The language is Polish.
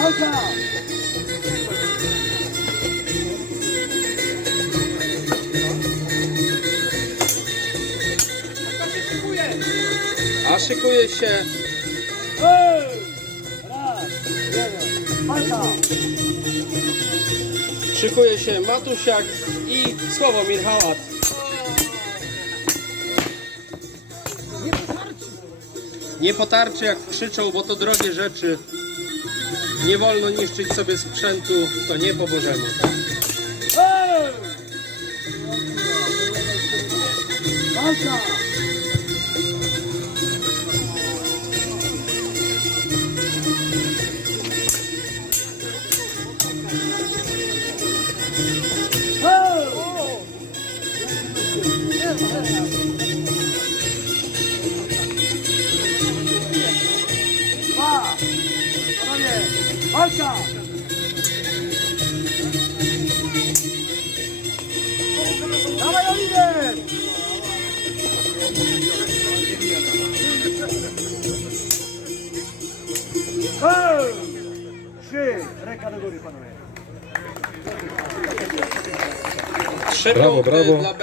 A szykuje się! Szykuje się Matusiak i Sławomir Hałat. Nie potarczy jak krzyczą, bo to drogie rzeczy. Nie wolno niszczyć sobie sprzętu, to nie po Bożemu. Ej! Walka! Dawaj Oliver! Hej! Trzy! Ręka do góry, panowie. Trzy Brawo, punkty brawo. dla